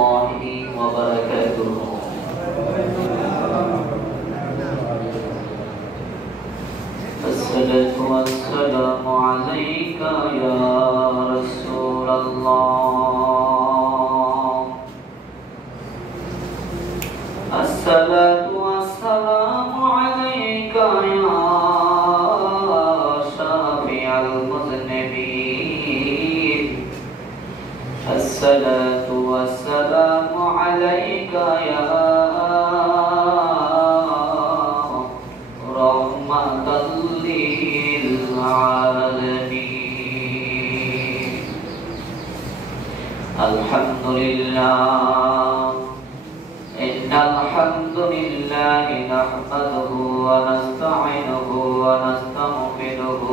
الله وبركاته. الصلاة والسلام عليك يا رسول الله. الصلاة والسلام عليك يا شافع المذنبين. الصلاة والسلام عليك يا رحمة للعالمين. الحمد لله، إن الحمد لله نحمده ونستعينه ونستغفره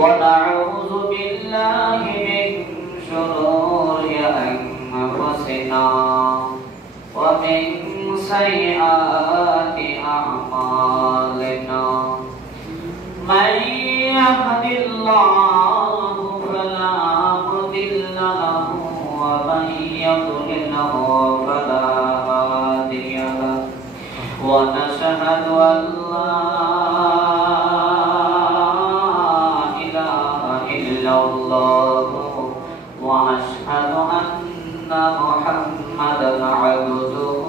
ونعوذ بالله من شرور أنفسنا ومن سيئات أعمالنا. من يهد الله فلا مضل له ومن يضلله فلا هادي له. ونشهد أن لا إله إلا الله وأشهد أن محمدا عبده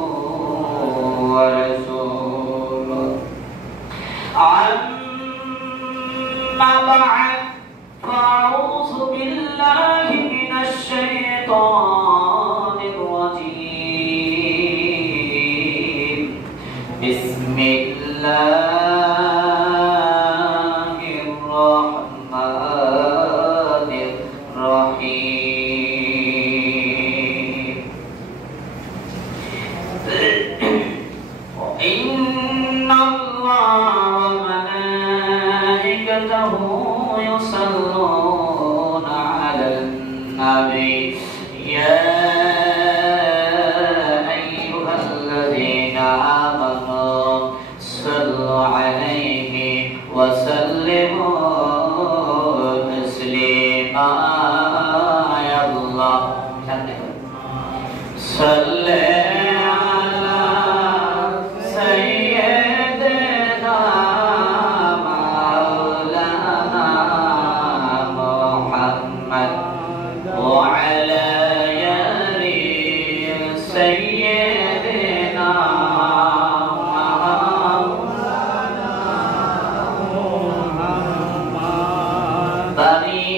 ورسوله. أما بعد، فأعوذ بالله من الشيطان الرجيم. بسم الله الرحمن الرحيم. إن الله وملائكته يصلون على النبي. يا أيها الذين آمنوا صلوا عليه وسلموا تسليما. يا الله صل على سيدنا مولانا محمد وعلى آل سيدنا محمد. بني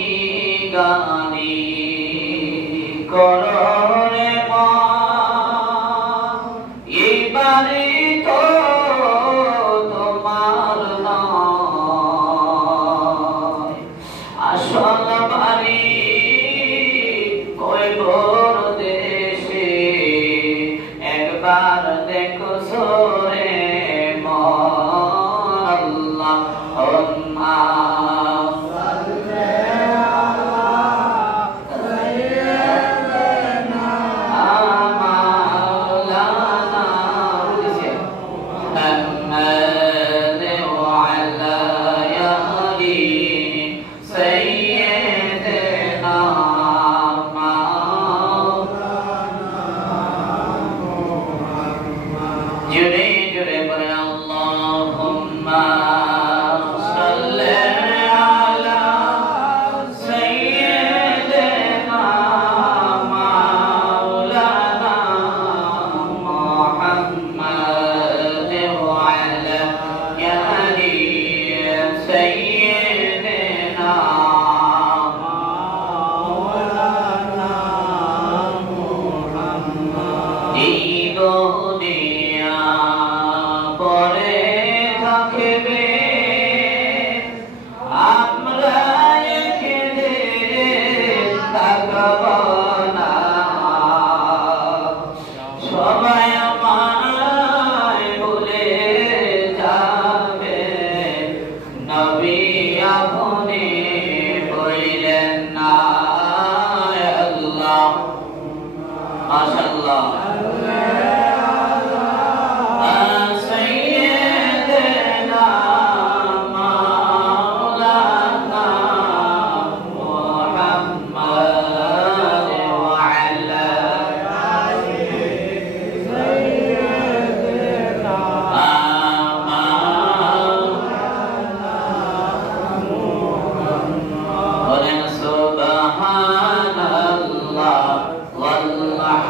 গানি কররে মা, এই বাড়ি তো তোমার নয়, আসল বাড়ি কইবর দেশে। একবার দেখো সরে আল্লাহ محمد وعلى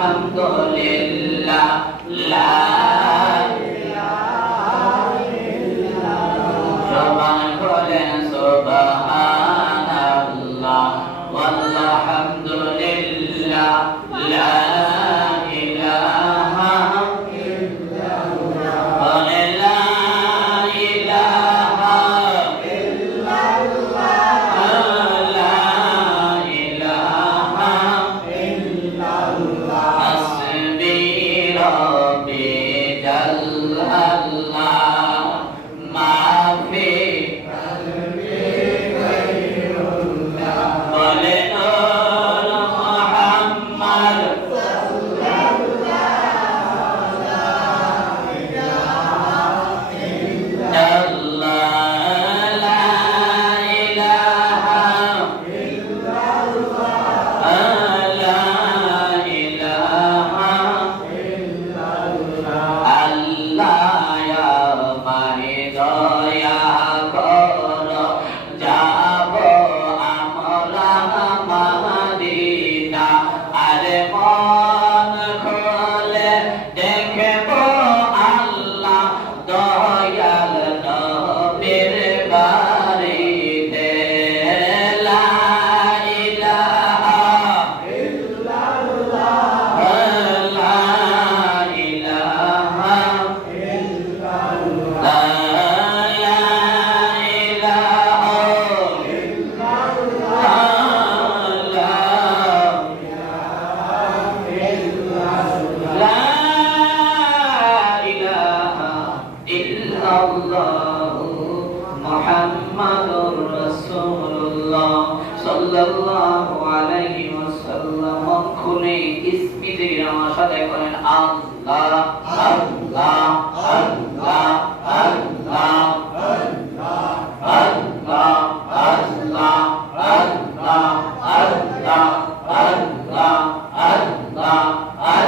আলহামদুলিল্লাহ লা জবান খুলে সুবহানাল্লাহ ওয়ালহামদুলিল্লাহ লা ইলাহা ইল্লাল্লাহ লা ইলাহা ইল্লাল্লাহ লা ইলাহা ইল্লাল্লাহ হাসবি রাব্বি জাল্লাল্লাহ মা ফি কলবি গায়রুল্লাহ বলে নূর মুহাম্মদ সাল্লাল্লাহু আলাইহি ওয়াসাল্লাম খুনে ইসমি দিয়ে আমার সাথে করেন আল্লাহ আল্লাহ আল্লাহ আল্লাহ আল্লাহ আল্লাহ আল্লাহ আল্লাহ আল্লাহ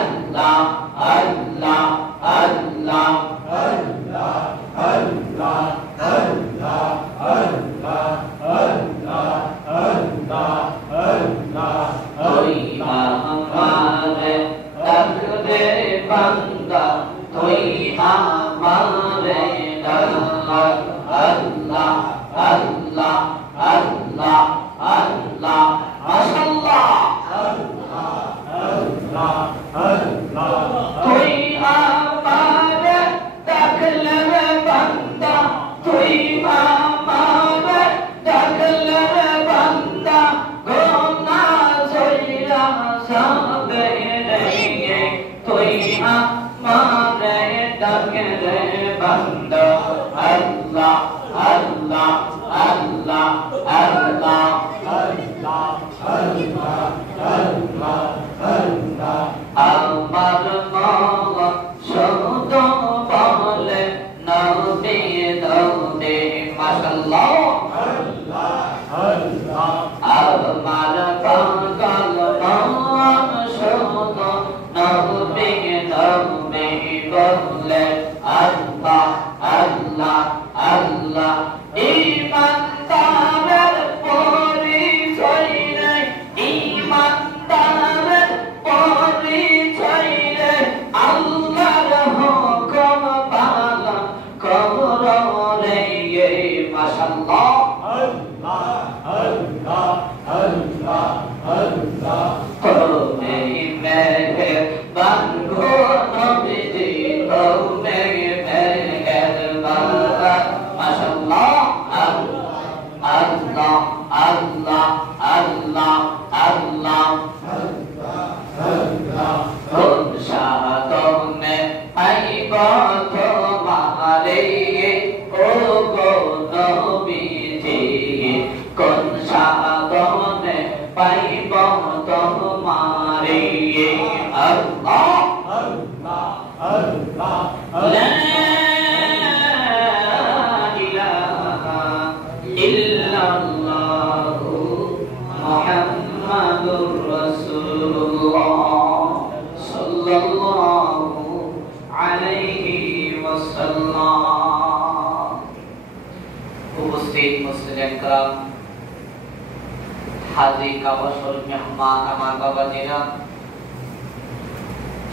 আল্লাহ আল্লাহ আল্লাহ আল্লাহ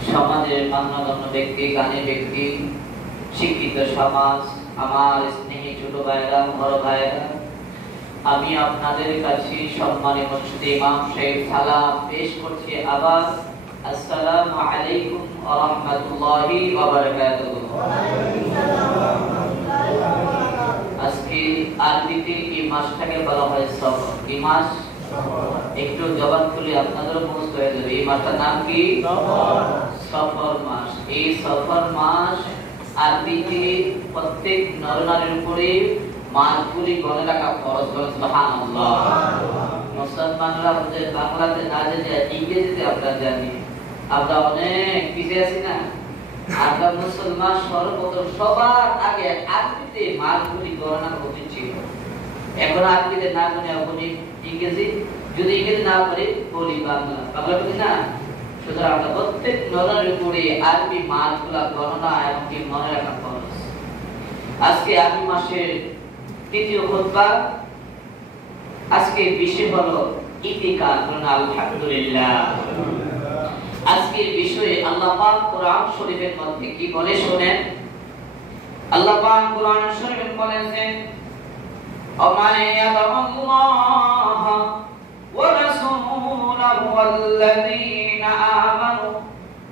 সমাজের মান্যগণ্য ব্যক্তি, জ্ঞানী ব্যক্তি, শিক্ষিত সমাজ, আমার স্নেহী ছোট ভাইরা, বড় ভাইরা, আমি আপনাদের কাছে সম্মানিত মসজিদ ইমাম সাহেব সালাম পেশ করছি। আবার আসসালামু আলাইকুম ওয়া রাহমাতুল্লাহি ওয়া বারাকাতুহু। আজকে আরবিতে এই মাসটাকে বলা হয় সফর। কি মাস? একটু জবান খুলে আপনাদেরও মুখস্থ হয়ে যাবে। এই মাসটার নাম কি? সফর মাস। এই সফর মাস আরবিতে প্রত্যেক নরনারীর উপরে মাসগুলি গণে রাখা ফরজ। সুবহানাল্লাহ। মুসলমানরা আমাদের বাংলাতে না জেনে ইংরেজিতে আমরা জানি। আমরা অনেক পিছিয়ে আছি না? আমরা মুসলমান সর্বপ্রথম সবার আগে আরবিতে মাসগুলি গণনা উচিত ছিল। এখন আরবিতে না গুনে আপনি ইংরেজি, যদি ইংরেজি না পারি বলি বাংলা, বাংলা বুঝি না। সুতরাং আমরা প্রত্যেক নরনারীর উপরে আরবি মাসগুলা গণনা এবং কি মনে রাখা ফরজ। আজকে আরবি মাসের তৃতীয় খুতবা। আজকে বিষয় হলো ইতিকাদ। আলহামদুলিল্লাহ। আজকের বিষয়ে আল্লাহ পাক কোরআন শরীফের মধ্যে কি বলে শুনেন। আল্লাহ পাক কোরআন শরীফে বলেছেন, وَمَن يَطِعِ اللَّهَ وَرَسُولَهُ وَالَّذِينَ آمَنُوا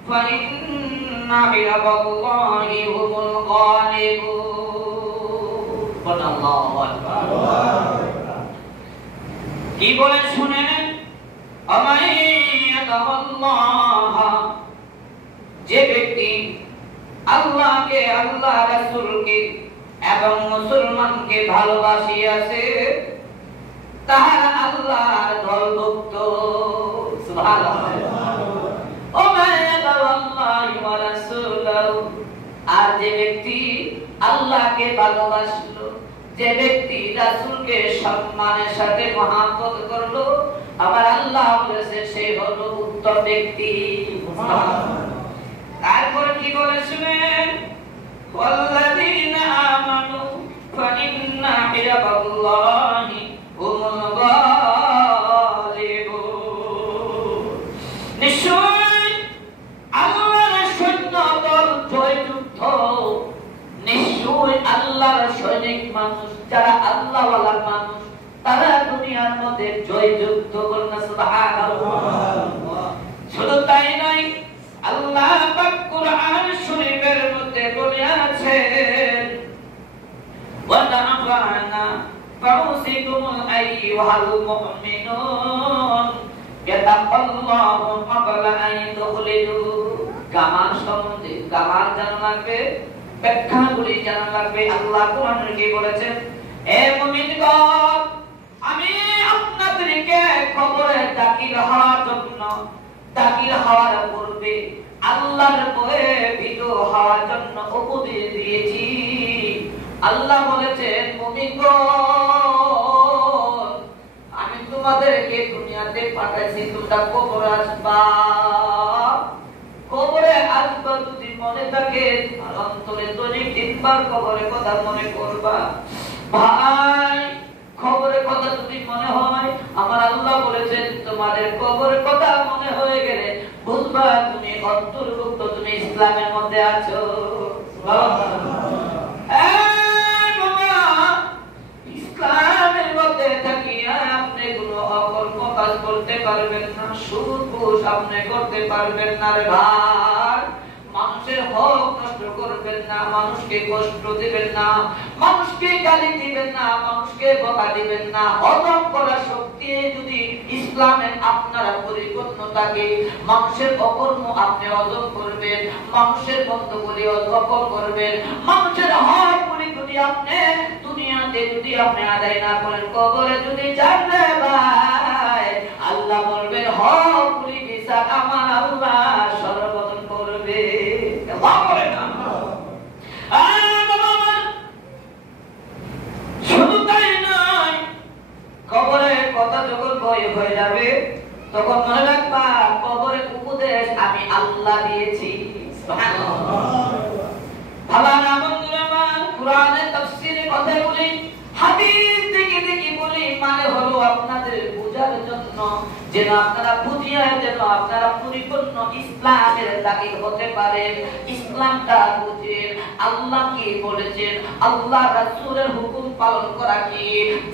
فَإِنَّ حِزْبَ اللَّهِ هُمُ الْغَالِبُونَ। আল্লাহু আকবার। কি বলে শুনেন। وَمَن يَطِعِ اللَّهَ, যে ব্যক্তি আল্লাহকে, আল্লাহ রাসূলকে এবং মুসলমানকে ভালোবাসিয়াছে তাহার আল্লাহর দলভুক্ত। সুবহানাল্লাহ। ওয়া রাসূলুহু, আর যে ব্যক্তি আল্লাহকে ভালোবাসলো, যে ব্যক্তি রাসূলকে সম্মানের সাথে মহব্বত করলো, আমার আল্লাহ বলেছে সে হলো উত্তম ব্যক্তি। তারপর কি বলে শুনেন, والذين آمنوا فإن حزب الله هم الغالبون। নিশ্চয় আল্লাহর সৈন্য দল জয়যুক্ত। নিশ্চয় আল্লাহর সৈনিক মানুষ, যারা আল্লাহওয়ালা মানুষ, তারা দুনিয়ার মধ্যে জয়যুক্ত। বলুন সুবহানাল্লাহ। শুধু তাই নয়, আল্লাহ পাক কোরআন শরীফের মধ্যে বলে আছেন, ওয়া নাফা'না ফাউসিকুম আইয়ুহাল মুমিনুন ইয়াতাকাল্লাহু ক্বাবলা আন তুখলিদু। কামাল সম্বন্ধে, কামাল জানা লাগবে, ব্যাখ্যাগুলি জানা লাগবে। আল্লাহ কোরআনে কি বলেছেন, হে মুমিনগণ, আমি আপনাদেরকে কবরে দাখিল হওয়ার জন্য, দাখিল হওয়ার পূর্বে আল্লাহর ভয়ে ভীত হওয়ার জন্য উপদেশ দিয়েছি। আল্লাহ বলেছেন, মুমিনগণ, আমি তোমাদেরকে দুনিয়াতে পাঠাইছি, তোমরা কবরে আসবা। কবরে আসবা যদি মনে থাকে, আর অন্তরে দৈনিক 3 বার কবরের কথা মনে করবা। ভাই, কবরের কথা যদি মনে হয়, আমার আল্লাহ বলেছেন তোমাদের কবরের কথা মনে হয়ে গেলে বুঝবা তুমি অন্তর্ভুক্ত, তুমি ইসলামের মধ্যে আছো। ইসলামের মধ্যে থাকিয়া আপনি কোনো অকর্ম কাজ করতে পারবেন না, সুদ ঘুষ আপনি করতে পারবেন না রে ভাই। মানুষের হক নষ্ট করবেন না, মানুষকে কষ্ট দিবেন না, মানুষকে গালি দিবেন না, মানুষকে বকা দিবেন না। হজম করার শক্তি যদি ইসলামের আপনারা পরিপূর্ণ থাকে, মানুষের অকর্ম আপনি হজম করবেন, মানুষের বন্ধগুলি অর্পণ করবেন, মানুষের হকগুলি যদি আপনি দুনিয়াতে যদি আপনি আদায় না করেন, কবরে যদি জানলে ভাই, আল্লাহ বলবেন হকগুলি বিচার আমার আল্লাহ সর্বপ্রথম করবে। শুধু তাই নয়, কবরের কথা যখন ভয় হয়ে যাবে, তখন মনে রাখবা কবরের উপদেশ আমি আল্লাহ দিয়েছি। কোরআনের তাফসীরে কথা বলি, হাদিস দেখে দেখে বলি, মানে হলো আপনাদের বোঝার জন্য, যেন আপনারা বুঝে দুনিয়ায় যেন আপনারা পরিপূর্ণ ইসলামের দাবি হতে পারেন। ইসলামটা বুঝেন, আল্লাহ কি বলেছেন, আল্লাহ রাসূলের হুকুম পালন করা কি,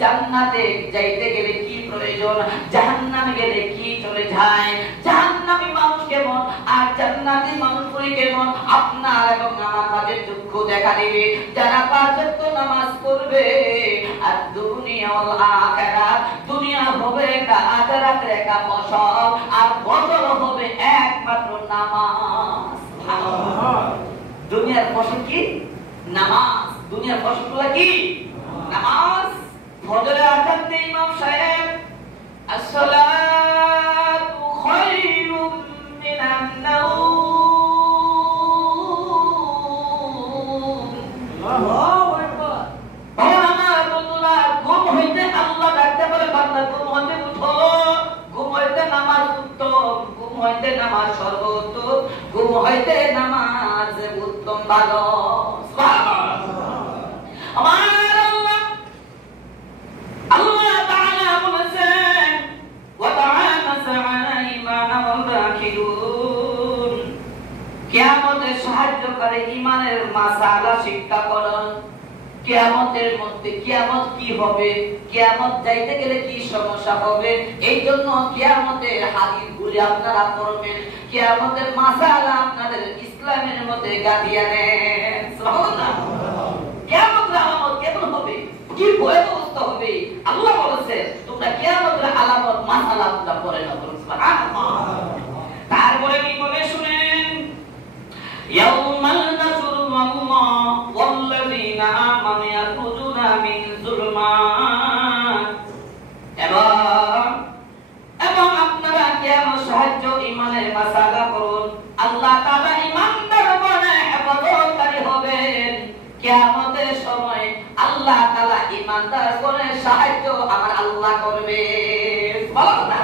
জান্নাতে যাইতে গেলে কি প্রয়োজন, জাহান্নামে গেলে কি চলে যায়, জাহান্নামী মানুষ কেমন আর জান্নাতি মানুষ কেমন, আপনার এবং আমার মাঝে দুঃখ দেখা দিবে। যারা পাঁচ ওয়াক্ত নামাজ পড়বে আর দুনিয়া ওয়াল আখিরাত, দুনিয়া হবে একটা আখিরাতের একটা ফসল, আর ফসল হবে একমাত্র নামাজ। দুনিয়ার ফসল কি? নামাজ। দুনিয়ার ফসলগুলো কি? নামাজ। ফজরের আযান দেয় ইমাম সাহেব, আসসালাতু খায়রুম মিনান নাওম। আল্লাহু আকবার। আমার বন্ধুরা, ঘুম হইতে আল্লাহ ডাকতে বলে, বান্দা ঘুম হইতে উঠো, ঘুম হইতে নামাজ উত্তম, ঘুম হইতে নামাজ সর্বোত্তম, ঘুম হইতে নামাজ উত্তম ভালো। আমার আল্লাহ তাআলা বলেছেন, ওয়া তাআমাসা আলাইহিমা ওয়াল দাখিলুন, কিয়ামতে সাহায্য করে ঈমানের মাসালা শিক্ষা করুন। কিয়ামতের মধ্যে কিয়ামত কি হবে, কিয়ামত যাইতে গেলে কি সমস্যা হবে, এই জন্য কিয়ামতের হাদিসগুলি আপনারা পড়বেন, কিয়ামতের মাসালা আপনাদের ইসলামের মধ্যে গাঁথিয়ে নেন। সুবহানাল্লাহ। কিয়ামতের আলামত কেমন হবে, কি ভয়াবহ হবে, আল্লাহ বলেছে তোমরা কিয়ামতের আলামত মাসালা তোমরা পড়ে নাও। সুবহানাল্লাহ। তারপরে কি বলে শুনেন, ইয়াউমাল নাসরু আল্লাহ ওয়াল্লাযীনা আমানু ইয়াখরুজুনা মিন যুলমাত, এবং আপনারা কিয়ামত সাহায্য ঈমানের মাসালা করুন। আল্লাহ তাআলা ঈমানদার বনে হেফাজতকারী হবেন। কিয়ামতের সময় আল্লাহ তাআলা ঈমানদার বনে সাহায্য আমার আল্লাহ করবে। সুবহানাল্লাহ।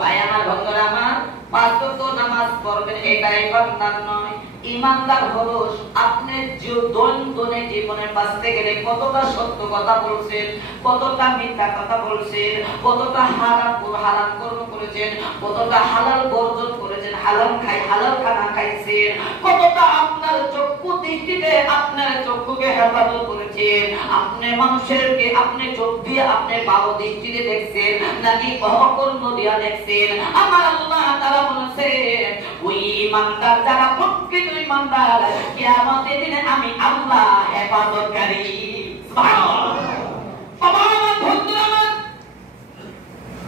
ভাই আমার বন্ধুরা, আমার পাঁচ ওয়াক্ত নামাজ পড়বেন, এটাই বান্দার নয়। ঈমানদার হলো আপনি দৈনন্দিন জীবনে বাঁচতে গেলে কতটা সত্য কথা বলছেন, কতটা মিথ্যা কথা বলছেন, কতটা হারাম কর্ম করেছেন, কতটা হালাল বর্জন করেছেন, হালাল খানা খাইছেন, কতটা আপনার চক্ষু দৃষ্টিতে আপনার চক্ষুকে হেফাজত করেছেন, আপনি মানুষেরকে আপনি চোখ দিয়ে আপনি ভালো দৃষ্টিতে দেখছেন নাকি অকর্ম দিয়া দেখছেন। আমার আল্লাহ তাআলা বলেছেন, ওই ঈমানদার যারা প্রকৃত ঈমানদার, কিয়ামতের দিনে আমি আল্লাহ হেফাজতকারী। সুবহানাল্লাহ। আমার বন্ধুরা, আমার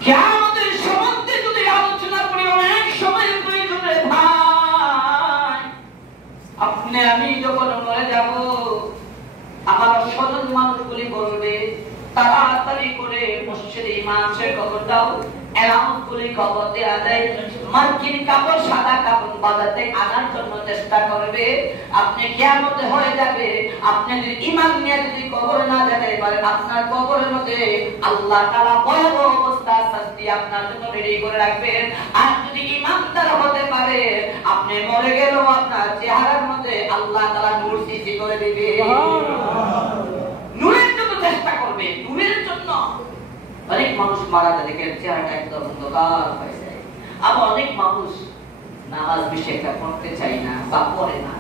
কিয়ামতের সম্বন্ধে যদি আলোচনা করি অনেক সময়ের প্রয়োজন রে ভাই। আপনি আমি যখন মরে যাব, আমার স্বজন মানুষগুলি বলবে তাড়াতাড়ি করে মসজিদে ইমামের কবর দাও, অ্যালাউন্স করে কবর দেয়া যায়, মার্কিন কাপড় সাদা কাপড় বাজাতে আনার জন্য চেষ্টা করবে। আপনি কিয়ামতে হয়ে যাবে, আপনি যদি ঈমান নিয়ে যদি কবরে না যেতে পারেন, আপনার কবরের মধ্যে আল্লাহ তাআলা ভয়াবহ অবস্থা শাস্তি আপনার জন্য রেডি করে রাখবেন। আর যদি ঈমানদার হতে পারে, আপনি মরে গেলেও আপনার চেহারার মধ্যে আল্লাহ তাআলা নূর সৃষ্টি করে দিবে। নূরের জন্য চেষ্টা করবে, নূরের জন্য। অনেক মানুষ মারা যায়, দেখেন চেহারাটা একদম অন্ধকার হয়ে যায়। আবার অনেক মানুষ নামাজ বেশি একটা পড়তে চায় না বা পড়ে না,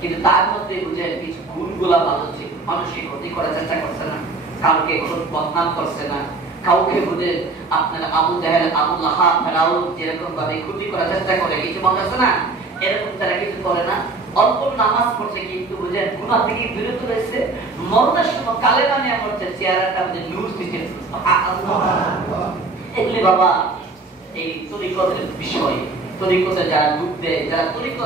কিন্তু তার মধ্যে বুঝে কিছু গুণগুলা ভালো ছিল, মানুষের ক্ষতি করার চেষ্টা করছে না, কাউকে কোনো বদনাম করছে না, কাউকে বুঝে আপনার আবু জাহেল, আবু লাহাব, ফেরাউন যেরকম ভাবে ক্ষতি করার চেষ্টা করে, কিছু মনে আছে না, এরকম তারা কিছু করে না। অল্প নামাজ পড়ছে কিন্তু বুঝেন গুনাহ থেকে বিরত রয়েছে, মরণের সময় কালেমা নিয়ে মরছে, চেহারাটা বুঝে নূর সৃষ্টি। এগুলি বাবা এই তরিকতের বিষয়, তরিকতে যারা ডুব দেয়, যারা তরিকত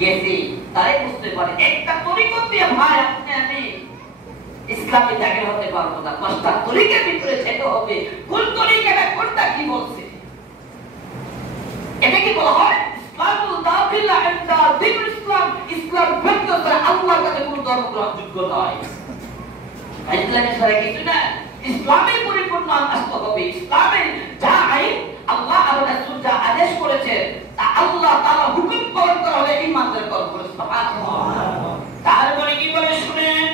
গেছে তারাই বুঝতে পারে। একটা তরিকত দিয়ে ভাই আপনি আমি ইসলামে জায়গা হতে পারবো না, পাঁচটা তরিকার ভিতরে সেটা হবে। কোন তরিকাটা কোনটা কি বলছে, এটা কি বলা হয় ইসলামুল দাখিলা ইনদা দ্বীনুল ইসলাম, ইসলাম ব্যতীত আল্লাহর কাছে কোনো ধর্ম গ্রহণযোগ্য নয়। ইসলামের ছাড়া কিছু না, ইসলামে পরিপূর্ণ আসতে হবে। ইসলামে যা আইন আল্লাহ আর রাসূল যা আদেশ করেছেন তা আল্লাহ তাআলা হুকুম পালন করা হলে ঈমানদার করব। সুবহানাল্লাহ। তারপরে কি বলে শুনেন,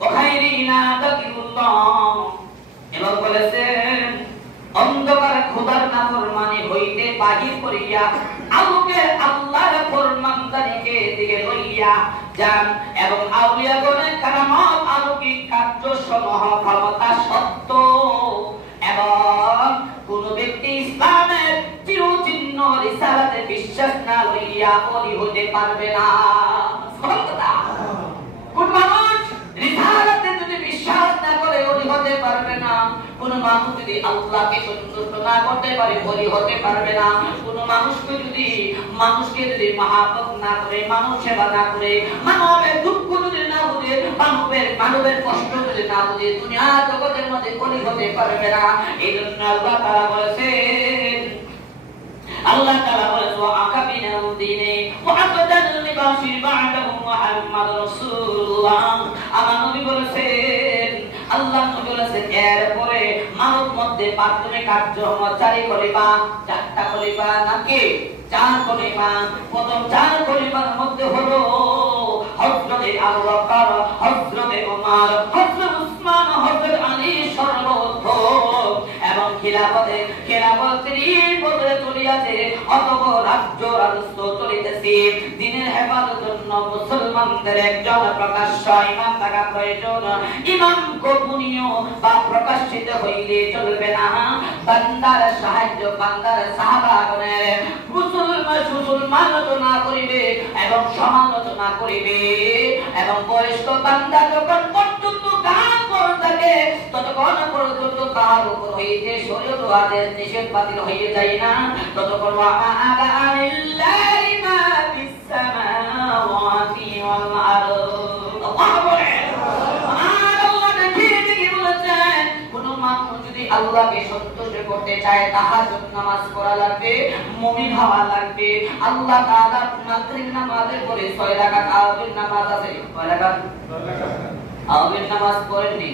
ওয়াখাইরিনা তাকিউল্লাহ, এবং বলেছেন অন্ধকার বাহির করিয়া আলোকে আল্লাহর ফরমানদারিকে দিকে লইয়া যান এবং আউলিয়াগণের কারামত অলৌকিক কার্যসমূহ ক্ষমতা সত্য এবং কোন ব্যক্তি ইসলামের চিরচিহ্ন রিসালাতে বিশ্বাস না লইয়া ওলি হতে পারবে না। কোন মানুষ রিসালাতে যদি বিশ্বাস না করে ওলি হতে পারবে না। কোন মানুষ যদি আল্লাহকে সন্তুষ্ট না করতে পারে ওলি হতে পারবে না। কোন মানুষকে যদি মহাব্বত না করে, মানুষ সেবা না করে, মানবের দুঃখ যদি না বুঝে, মানবের কষ্ট যদি না বুঝে, দুনিয়া জগতের মধ্যে ওলি হতে পারবে না। এই জন্য আল্লাহ তাআলা বলেছেন, আল্লাহ তাআলা বলেছেন ওয়া আকাবিনাল দিনে ওয়া আকাদাল লিবাসির বা'দাহু মুহাম্মাদুর রাসূলুল্লাহ। আমার নবী বলেছেন, আল্লাহ নবী বলেছেন, এরপরে মানব মধ্যে প্রাথমিক কার্য জারি করিবা, চারটা করিবা নাকি চার করিবা। প্রথম চার করিবার মধ্যে হলো হযরতে আবু বকর, হযরতে ওমর, হযরত উসমান, হযরত আলী সর্বপ্রথম এবং খিলাফতের বদলে চলিয়াছে অতঃ রাজত্ব চলিতেছে। দ্বীনের হেফাজতের জন্য মুসলমানদের একজন প্রকাশ্য ইমাম থাকা প্রয়োজন। ইমাম গোপনীয় বা প্রকাশিত হইলে চলবে না। বান্দার সাহায্য, বান্দার সাহাবাগণের মুসলমানতা করিবে এবং সমালোচনা করিবে এবং বয়স্ক বান্দা যখন পর্যন্ত গান করে থাকে ততক্ষণ পর্যন্ত তার উপর হইতে শরীয়ত আদেশ নিষেধ বাতিল হয়ে যায় না। ততক্ষণ আগা আলিল্লাহি মা ফিস সামাওয়াতি ওয়াল আরদ। আল্লাহ বলে, আল্লাহ দেখি বলেছেন, কোন মানুষ যদি আল্লাহকে সন্তুষ্ট করতে চায় তাহাজ্জুদ নামাজ পড়া লাগবে, মুমিন হওয়া লাগবে। আল্লাহ তাআলা মাগরিব নামাজের পরে 6 রাকাত আওয়াজের নামাজ আছে। কয় রাকাত? আওয়াজের নামাজ পড়েননি?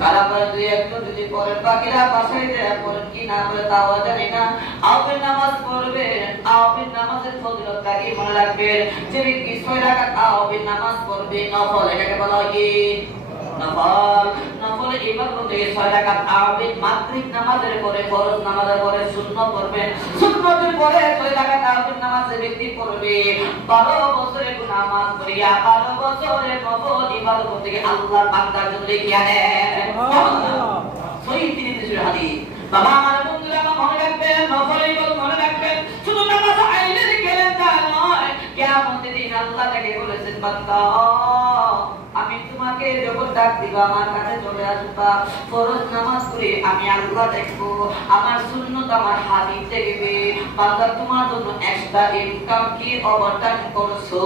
কারা পরে দুই একটু যদি পড়েন, বাকিরা বাসায় যায় পড়েন কি না পড়ে তাও জানি না। আওয়াজের নামাজ পড়বে, আওয়াজের নামাজের ফজিলতটা কি মনে রাখবেন। যে ব্যক্তি 6 রাকাত আওয়াজের নামাজ পড়বে নফল, এটাকে বলা হয় কি নফল। নফল ইবাদত বলতে 6 রাকাত আওয়াজের মাগরিব নামাজের পরে, ফরজ নামাজের পরে সুন্নাত পড়বেন। সুন্নাতের পরে 6 রাকাত আওয়াজের নামাজে ব্যক্তি পড়বে 12 বছরের গুনাহ মাফ করিয়া 12 বছরের নফল ইবাদত করতে আল্লাহর বান্দার জন্য লিখিয়া দেন। সুবহানাল্লাহ। সহিহ তিরমিজির হাদিস। বাবা আমার বন্ধুরা, আমার মনে রাখবেন, নফল ইবাদত মনে রাখবেন। শুধু নামাজ আইলে গেলেন তা নয়, কিয়ামতের দিন আল্লাহ তাকে বলেছেন, বান্দা আমি তোমাকে যখন ডাক দিব আমার কাছে চলে আসবা, ফরজ নামাজ পড়ে আমি আল্লাহ দেখবো, আমার সুন্নাত আমার হাবিব দেখবে। বান্দা তোমার জন্য এক্সট্রা ইনকাম কি ওভারটাইম করছো?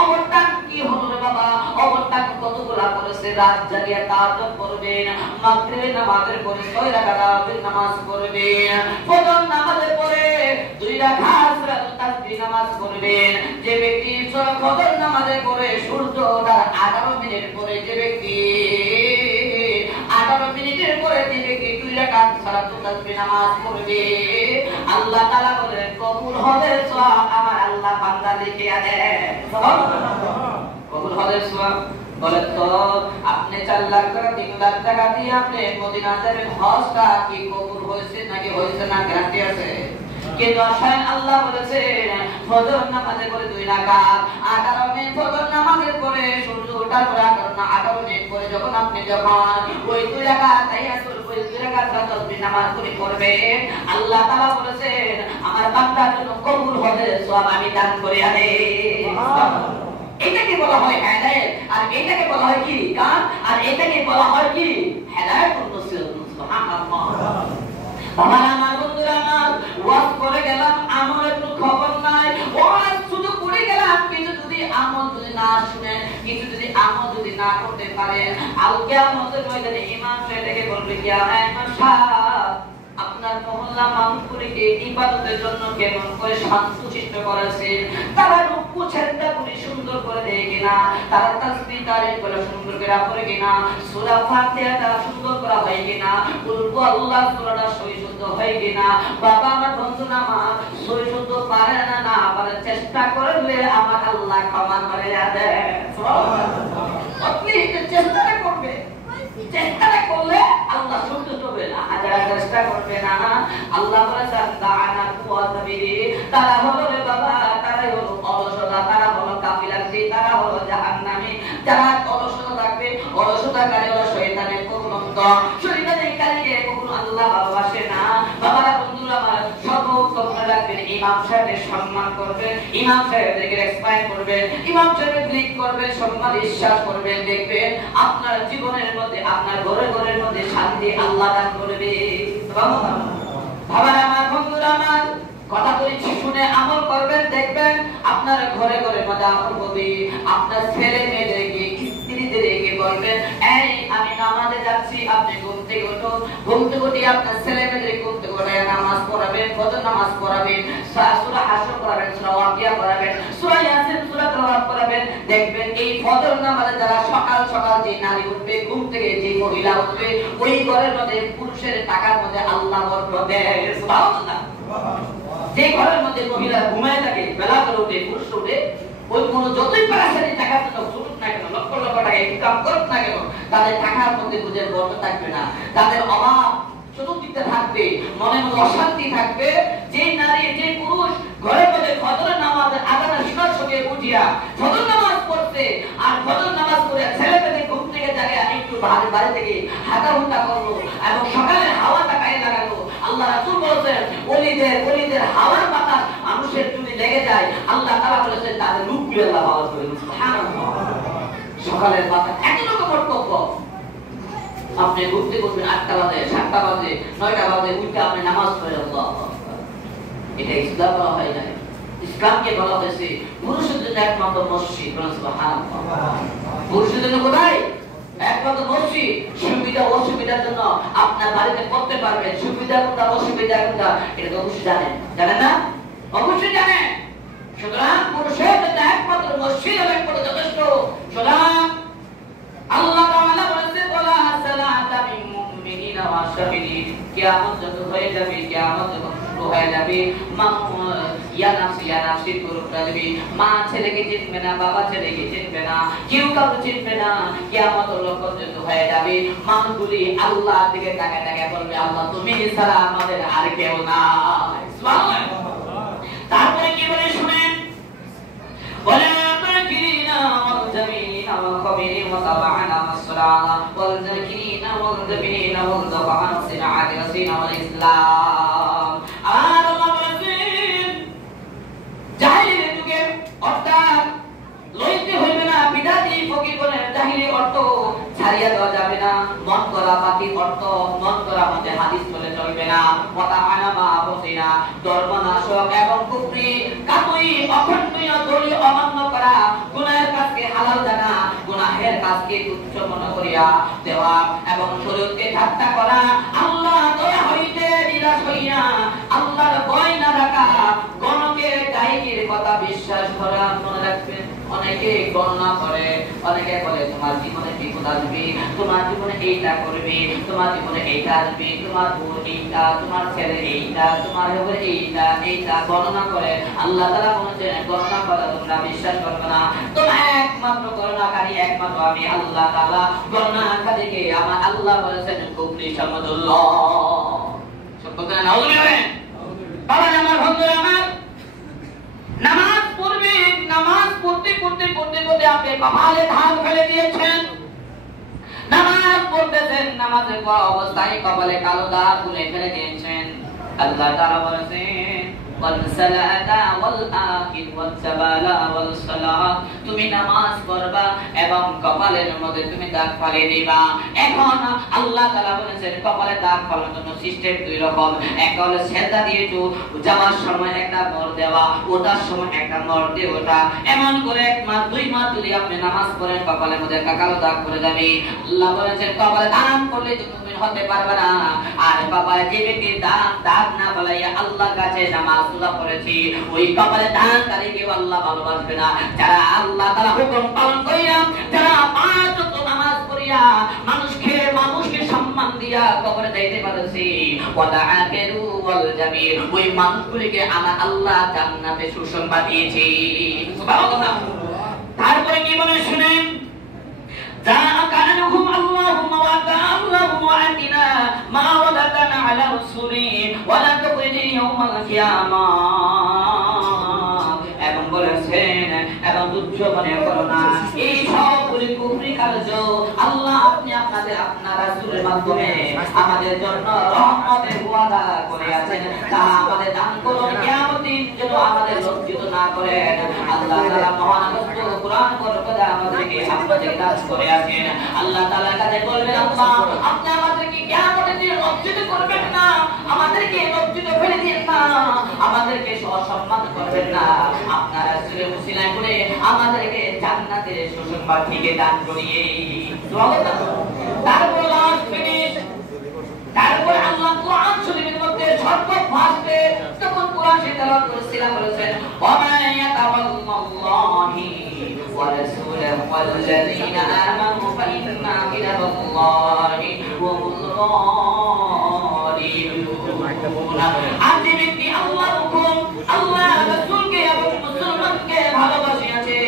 ওভারটাইম কি হলো রে বাবা? ওভারটাইম কতগুলা করেছে? রাত জাগিয়া তাহাজ্জুদ পড়বেন, মাগরিব নামাজের পরে 6 রাকাত নামাজ পড়বেন, ফজর নামাজের পরে 2 রাকাত সুরাতুল তাসবিহ নামাজ পড়বেন। যে ব্যক্তি ফজর নামাজের পরে সূর্য ওঠার 18 মিনিট পরে, যে ব্যক্তি 18 মিনিটের পরে যে ব্যক্তি 2 রাকাত সুরাতুল তাসবিহ নামাজ পড়বে, আল্লাহ তাআলা বলেন কবুল হবে সওয়াব আমার আল্লাহ বান্দা লিখিয়া দেন। সুবহানাল্লাহ। কবুল হবে সওয়াব। বলে তো আপনি 4 লাখ টাকা 3 লাখ টাকা দিয়ে আপনি মদিনা যাবেন, হজটা কি কবুল হয়েছে নাকি হয়েছে না গ্যারান্টি আছে? কিন্তু আসলে আল্লাহ বলেছেন ফজর নামাজের পরে 2 রাকাত, 18 মিনিট ফজর নামাজের পরে সূর্য ওঠার পরে 18 মিনিট পরে যখন আপনি ওই 2 রাকাত তাহিয়াতুল, ওই 2 রাকাত তাসবিহ নামাজ পড়বেন, আল্লাহ তাআলা বলেছেন আমার বান্দার জন্য কবুল হবে সওয়াব আমি দান করে আনে। এটাকে বলা হয় হেদায়েত, আর এটাকে বলা হয় কি গান, আর এটাকে বলা হয় কি হেদায়েতুন নসিহত। সুবহানাল্লাহ। বাবা আমার বন্ধুরা, আমার ওয়াজ করে গেলাম, আমলের কোনো খবর নাই। ওয়াজ শুধু করে গেলাম, কিন্তু যদি আমল যদি না শুনেন, কিছু যদি আমল যদি না করতে পারেন, আল কিয়ামতের ময়দানে ইমাম সাহেবকে বলবে কি ইমাম সাহেব আপনার মহল্লা মানুষগুলিকে ইবাদতের জন্য কেমন করে শান্তশিষ্ট করেছেন? তারা রুকু সেজদা করে সুন্দর করে দেয় কিনা? তারা তাসবিহ তাহলিল করে সুন্দর করে পড়ে কিনা? সূরা ফাতিহা তারা সুন্দর করা হয় কিনা? কুল হুয়াল্লাহ সূরাটা সহি শুদ্ধ হয় কিনা? বাবা আমার বন্ধুরা, আমার সহি শুদ্ধ পারে না, না পারে, চেষ্টা করলে আমার আল্লাহ ক্ষমা করে দেন। সুবহানাল্লাহ। আপনি চেষ্টা করবে, চেষ্টা করলে আল্লাহ সন্তুষ্ট হবে না, যারা চেষ্টা করবে না আল্লাহ বলেছেন ইমাম সাহেবের সম্মান করবেন, ইমাম সাহেবদেরকে রেসপেক্ট করবেন, ইমাম সাহেবের ক্লিক করবেন, সম্মান বিশ্বাস করবেন, দেখবেন আপনার জীবনের মধ্যে, আপনার ঘরের মধ্যে শান্তি আল্লাহ দান করবে। সুবহানাল্লাহ। বাবার আমার, বন্ধুরা আমার, কথা বলেছি শুনে আমল করবেন, দেখবেন আপনার ঘরে মধ্যে আমল হবে। আপনার ছেলে মেয়েদেরকে, স্ত্রীদেরকে বলবেন, এই আমি নামাজে যাচ্ছি, আপনি ঘুম থেকে উঠুন। ঘুম থেকে উঠে আপনার ছেলে মেয়েদের ঘুম থেকে উঠে নামাজ পড়াবেন, ফজর নামাজ পড়াবেন, সূরা হাশর পড়াবেন, সূরা ওয়াকিয়া পড়াবেন, সূরা ইয়াসিন, সূরা তেলাওয়াত পড়াবেন। দেখবেন এই ফজর নামাজে যারা সকাল যে নারী উঠবে, ঘুম থেকে যে মহিলা উঠবে, ওই ঘরের মধ্যে পুরুষের টাকার মধ্যে আল্লাহ বরকত দেয়। সুবহানাল্লাহ। যে ঘরের মধ্যে মহিলা ঘুমায় থাকে, বেলা করে উঠে, পুরুষ উঠে, ওই কোন যতই পারাসারি টাকার জন্য ছুটুক না কেন, লক্ষ টাকা ইনকাম করুক না কেন, তাদের টাকার মধ্যে বুঝে বরকত থাকবে না, তাদের অভাব চতুর্দিকে থাকবে, মনের মধ্যে অশান্তি থাকবে। যে নারী, যে পুরুষ ঘরের মধ্যে ফজরের নামাজ আজানের শোনার সঙ্গে উঠিয়া ফজর নামাজ পড়ছে, আর ফজর নামাজ পড়ে ছেলে মেয়েদের ঘুম থেকে জাগে একটু বাড়ি থেকে হাঁটা হুঁটা করলো এবং সকালে হাওয়াটা গায়ে লাগালো, আল্লাহ রাসূল বলেছেন ওলিদের হাওয়ার বাতাস মানুষের চুলে লেগে যায়, আল্লাহ তাআলা বলেছেন তাদের রূপগুলো আল্লাহ ভালো করে। সুবহানাল্লাহ। সকালের বাতাস এতটুকু কর্তব্য। আপনি ঘুরতে করবেন 8টা বাজে, 7টা বাজে, 9টা বাজে উঠে আপনি নামাজ পড়ে আল্লাহ, এটা ইসলাম বলা হয় না। ইসলামকে বলা হয়েছে পুরুষের জন্য একমাত্র মসজিদ। সুবহানাল্লাহ। পুরুষের জন্য কোথায়? একমাত্র মসজিদ। সুবিধা অসুবিধার জন্য আপনার বাড়িতে করতে পারবেন, সুবিধা কোনটা অসুবিধা কোনটা এটা তো অবশ্যই জানেন না? অবশ্যই জানেন। সুতরাং পুরুষের জন্য একমাত্র মসজিদ এবং যথেষ্ট। সুতরাং আল্লাহ তাআলা বলেছে বলা সালাতা মিন মুমিনিনা ওয়া শাহিদিন, কিয়ামত যত হয়ে যাবে, কিয়ামত যত শুরু হয়ে যাবে, ইয়া নাফসি পুরুষরা যাবে, মা ছেলেকে চিনবে না, বাবা ছেলেকে চিনবে না, কেউ কাউকে চিনবে না, কিয়ামত পর্যন্ত হয়ে যাবে। মানুষগুলি আল্লাহর দিকে তাকায় বলবে, আল্লাহ তুমি ছাড়া আমাদের আর কেউ নাই। সুবহানাল্লাহ। তারপরে কি বলে শুনেন, বলে والخبير وطبعنا والصلاة والذكرين والذبين والذبعان صنع رسين والإسلام الله বলেছেন জাহিলির যুগে অর্থাৎ লইতে হইবে না বিদাতি ফকিরের জাহিলি অর্থ ছাড়িয়া দেওয়া যাবে না, মন করা বাকি অর্থ মন করা মতে হাদিস বলে চলবে না। কথা আনামা বসিনা ধর্মনাশক এবং কুফরি কাতুই অখণ্ডনীয় দলীয় অমান্য করা, গুনাহের কাজকে হালাল জানা, গুনাহের কাজকে তুচ্ছ মনে করিয়া দেওয়া এবং শরীয়তকে ঠাট্টা করা, আল্লাহ দয়া হইতে নিরাশ হইয়া আল্লাহর ভয় না রাখা, গণকের গায়কের কথা বিশ্বাস করা। মনে রাখবেন, অনেকে গণনা করে, অনেকে বলে তোমার জীবনে বিপদ আসবে, তোমার জীবনে এইটা করবে, তোমার জীবনে এইটা আসবে, তোমার বউ এইটা, তোমার ছেলে এইটা, তোমার উপরে এইটা গণনা করে। আল্লাহ তাআলা বলেছেন গণনা করা তোমরা বিশ্বাস করবে না, তোমরা একমাত্র গণনাকারী একমাত্র আমি আল্লাহ তাআলা। গণনাকারীকে আমার আল্লাহ বলেছেন কুফরি সামাদুল্লাহ। সত্যি না? নাউজুবিল্লাহ। বাবা আমার, বন্ধুরা আমার, নামাজ পড়বে, নামাজ পড়তে আপনি কপালে ধান ফেলে দিয়েছেন। নামাজ পড়তেছেন, নামাজের পর অবস্থায় কপালে কালো দাগ তুলে ফেলে দিয়েছেন। আল্লাহ তাআলা বলেছেন তুমি নামাজ পড়বা এবং কপালের মধ্যে তুমি দাগ ফালিয়ে দিবা। এখন আল্লাহ তাআলা বলেছেন কপালে দাগ ফালানোর জন্য সিস্টেম দুই রকম। এক হলো সেজদা দিয়ে যাওয়ার সময় একটা মর দেওয়া, ওঠার সময় একটা মর দিয়ে ওঠা। এমন করে 1 মাস 2 মাস যদি আপনি নামাজ পড়েন কপালের মধ্যে একটা কালো দাগ পড়ে যাবে। আল্লাহ বলেছেন কপালে দাগ করলে তুমি হতে পারবে না। আর কপালে যে ব্যক্তি দাগ না ফলাইয়া আল্লাহর কাছে নামাজ পড়েছি, ওই কপালে দানকারীকে আল্লাহ ভালোবাসবে না। যারা আল্লাহ তাআলা হুকুম পালন করিয়া, যারা 5 ওয়াক্ত নামাজ পড়িয়া মানুষকে সম্মান দিয়া কবরে যাইতে পারছে, ওয়াদাআকিরু ওয়াল জামিল, ওই মানুষগুলিকে আমার আল্লাহ জান্নাতে সুসংবাদ দিয়েছি। সুবহানাল্লাহ। তারপরে কি বলে শুনেন, জাকানুহুম আল্লাহুম্মা ওয়া তাআল্লাহু আতিনা মা ওয়াদাতানা আলা রাসূলি ওয়া লা তুখরিজি ইয়াউমাল কিয়ামাহ। এবং বলেছেন এবং তুচ্ছ মনে করো না এই সবগুলি কুফরি কার্য আল্লাহ আপনি আপনার রাসূলের মাধ্যমে আমাদের জন্য রহমতের ওয়াদা করে আছেন, তা আমাদের দান করুন। কিয়ামতের দিন করেন। আল্লাহ তাআলা মহান আল্লাহ কুরআন কথা আমাদেরকে আপনাদের কাজ করে আছেন। আল্লাহ তাআলার কাছে বলবেন, আল্লাহ আপনি আমাদেরকে কিয়ামতের দিন লজ্জিত করবেন না, আমাদেরকে লজ্জিত ফেলে দিন না, আমাদেরকে অসম্মান করবেন না, আপনার রাসূলের উসিলা করে আমাদেরকে জান্নাতের সুসংবাদ থেকে দান করিয়ে। তারপর লাস্ট ফিনিশ, তারপর আল্লাহ কোরআন শরীফের মধ্যে ঝটপট ভাসবে, তখন কোরআন শরীফ তেলাওয়াত করেছিলাম, বলেছেন ওয়া মা ইয়াতাওয়াল্লাহি ওয়া রাসূলুহু ওয়াল্লাযীনা আমানু ফাইন্না কিতাবাল্লাহি ওয়া মুসলিমুন। আজ ব্যক্তি আল্লাহর হুকুম, আল্লাহ রাসূলকে এবং মুসলমানকে ভালোবাসে আছে,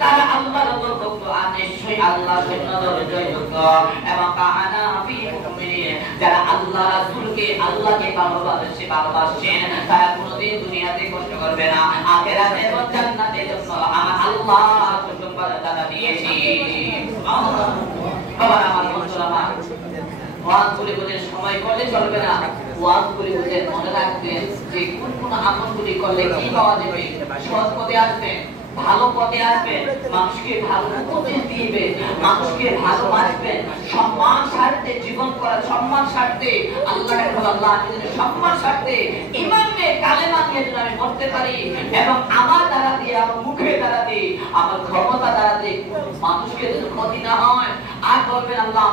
তারা আল্লাহর বরকত আর নিশ্চয়ই আল্লাহর জন্য জয়যুক্ত এবং কানা ফি মুমিনিন। যারা আল্লাহ রাসূলকে আল্লাহকে ভালোবাসেন তারা কোনোদিন দুনিয়াতে কষ্ট করবে না, আখিরাতে এবং জান্নাতে জন্য আমার আল্লাহ সুসংবাদ দাতা দিয়েছি। সুবহানাল্লাহ। বাবা আমার বন্ধুরা, ওয়াজ করে বুঝে সময় করলে চলবে না, ওয়াজ করে বুঝে মনে রাখবেন যে কোন কোন আমলগুলি করলে কি পাওয়া যাবে। সৎ পথে আসবেন, ভালো পথে আসবেন, মানুষকে ভালো উপদেশ দিবেন, মানুষকে ভালোবাসবেন, সম্মান স্বার্থে জীবন করার, সম্মান স্বার্থে আল্লাহকে আল্লাহ সম্মান স্বার্থে ঈমান নিয়ে কালেমা নিয়ে যেন আমি মরতে পারি এবং আমার দ্বারা দিয়ে, আমার মুখের দ্বারা দিয়ে, আমার ক্ষমতা দ্বারা দিয়ে মানুষকে যেন ক্ষতি না হয়। আর বলবেন আল্লাহ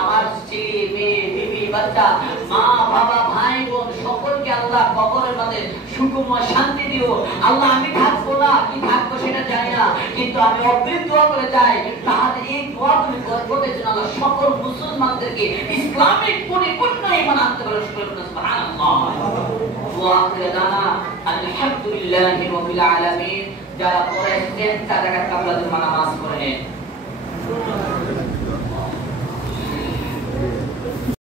আমার ছেলে মেয়ে বিবি বাচ্চা মা বাবা ভাই বোন সকলকে আল্লাহ কবরের মধ্যে সুখময় শান্তি দিও। আল্লাহ আমি থাকবো না কি থাকবো সেটা জানি না, কিন্তু আমি অবিরত দোয়া করে যাই তাহলে এই দোয়া তুমি করতে যেন আল্লাহ সকল মুসলমানদেরকে ইসলামিক পরিপূর্ণ ঈমান আনতে পারে। সুবহানাল্লাহ। ওয়া আখিরু দানা আলহামদুলিল্লাহি রাব্বিল আলামিন। যারা পড়েছেন তারা কাবলাতুল নামাজ পড়েন।